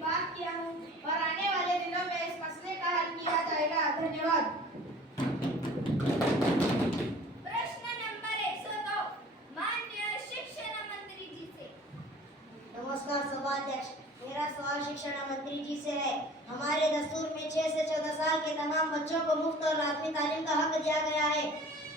बात किया हूँ और आने वाले दिनों में इस मसले का हल किया जाएगा। धन्यवाद। प्रश्न नंबर 102 माननीय शिक्षण मंत्री जी से। नमस्कार सभाध्यक्ष, मेरा सवाल शिक्षण मंत्री जी से है। हमारे दस्तूर में 6 से 14 साल के तमाम बच्चों को मुफ्त और लाजमी तालीम का हक दिया गया है।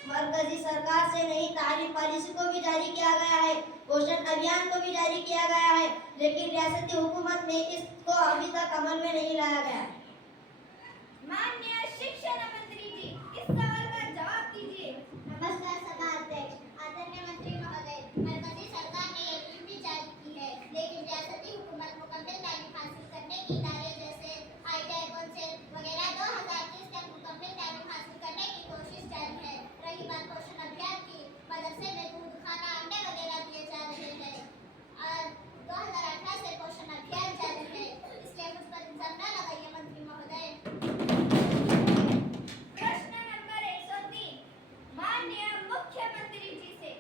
मरकजी सरकार से नई तालीम पॉलिसी को भी जारी किया गया है, पोषण अभियान को भी जारी किया गया है, लेकिन रियासती हुकूमत ने इसको अभी तक अमल में नहीं लाया गया। माननीय शिक्षण मंत्री जी इस सवाल का जवाब दीजिए। नमस्कार सभाध्यक्ष, आदरणीय मंत्री महोदय, मरकजी सरकार ने ये स्कीम भी जारी की है, लेकिन रियासती हुकूमत मुकम्मल तालीम हासिल करने की इदारे जैसे ITI कौंसिल वगैरह 2030 तक मुकम्मल तालीम हासिल करने की कोशिश जारी है। रही बात पोषण अभियान की, मदरसे में दूध, खाना, अंडे वगैरह दिए जा रहे हैं और 2018 से पोषण अभियान जारी है, इसलिए मुझ पर इल्जाम न लगाइए मंत्री महोदय। प्रश्न नंबर 103 माननीय मुख्यमंत्री जी से।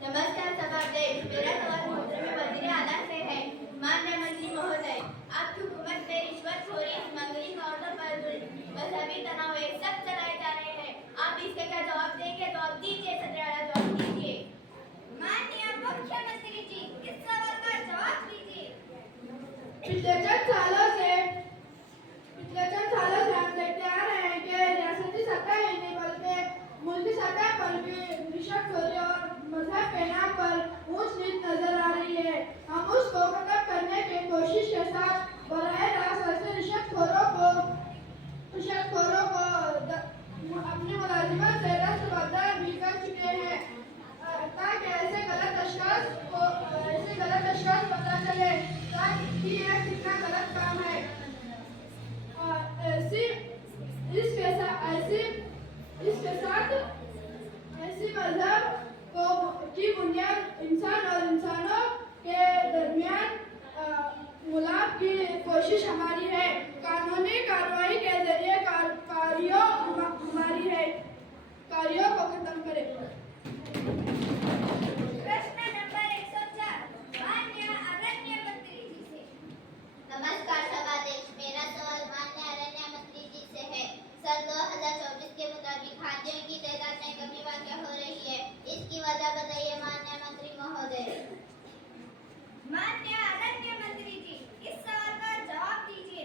नमस्कार सभाध्यक्ष, मेरा सवाल मोहतरम वज़ीर आला से है। माननीय मंत्री महोदय, आपकी हुकूमत में रिश्वतखोरी, स्मगलिंग, औरतों पर मजहबी तनाव एक सब चलाए जा रहे हैं। आप इसके क्या जवाब देंगे? तो आप दीजिए, सदर आला जवाब दीजिए। माननीय मुख्यमंत्री जी इस सवाल का जवाब दीजिए। पिछले चंद सालों से हम देखते आ रहे हैं कि रियासती सतह ही नहीं बल्कि मुल्की सतह पर भी रिश्वतखोरी और मजहब के नाम पर ऊंच नीच नजर आ रही है। हम उसको खत्म करने की कोशिश के साथ बराह रास्त ऐसे रिश्वतखोरों को अपनी मुलाजिमत से दस्तबरदार भी कर चुके हैं, ताकि ऐसे गलत अशखास पता चले कि यह कितना गलत काम है। ऐसी मजहब की बुनियाद इंसान और इंसानों के दरमियान मुलाक़ की कोशिश हमारी है। कानूनी कार्रवाई के जरिए कार्यों को खत्म करें। प्रश्न नंबर 104 माननीय अरण्य मंत्री जी से। नमस्कार सभाध्यक्ष, मेरा सवाल माननीय अरण्य मंत्री जी से है। सन 2024 के मुताबिक हाथियों की तादाद में कमी वाक़या हो रही है, इसकी वजह बताइए माननीय मंत्री महोदय। माननीय अरण्य मंत्री जी इस सवाल का जवाब दीजिए।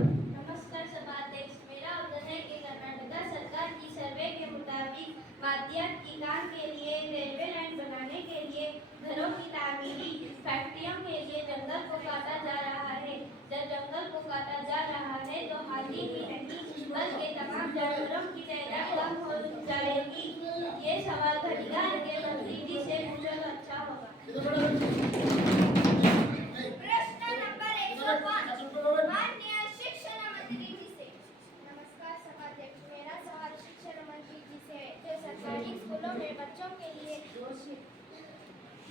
नमस्कार सभाध्यक्ष, मेरा उत्तर है कि कर्नाटक सरकार की सर्वे के मुताबिक वादियात की काम के लिए, रेलवे लाइन बनाने के लिए, घरों की तामीरी, फैक्ट्रियों के लिए जंगल को काटा जा रहा है। जब जंगल को काटा जा रहा है तो हाथी ही नहीं बल्कि तमाम जानवरों की तादाद कम हो जाएगी। ये सवाल घड़ियाल के मंत्री जी से पूछो तो अच्छा होगा। प्रश्न नंबर 105 माननीय शिक्षण मंत्री जी से। नमस्कार सभाध्यक्ष, मेरा सवाल शिक्षण मंत्री जी से है।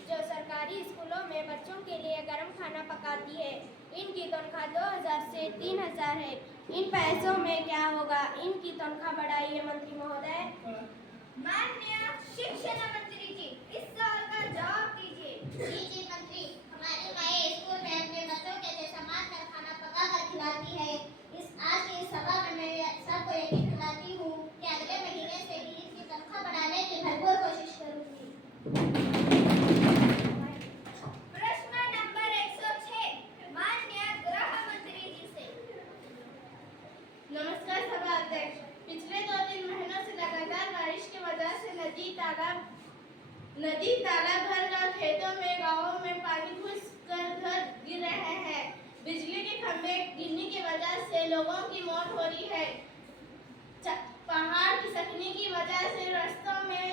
जो सरकारी स्कूलों में बच्चों के लिए गर्म खाना पकाती है, इनकी तनख्वाह 2000 से 3000 है। इन पैसों में क्या होगा? इनकी तनख्वाह बढ़ाइए मंत्री महोदय। माननीय शिक्षण मंत्री जी इस सवाल का जवाब दीजिए। जी मंत्री, हमारी माएँ स्कूल में अपने बच्चों के लिए सामान कर खाना पका कर खिलाती है। आज की इस सभा में मैं सबको यकीन दिलाती हूँ कि अगले महीने से ही इनकी तनख्वाह बढ़ाने की भरपूर कोशिश करूँगी। प्रश्न नंबर 106 माननीय गृह मंत्री जी से। नमस्कार सभाध्यक्ष, पिछले 2-3 महीनों से लगातार बारिश की वजह से नदी तालाब भर कर खेतों में, गांवों में पानी घुस कर घर गिर रहे हैं। बिजली के खंभे गिरने की वजह से लोगों की मौत हो रही है। पहाड़ खिसकने की वजह से रास्तों में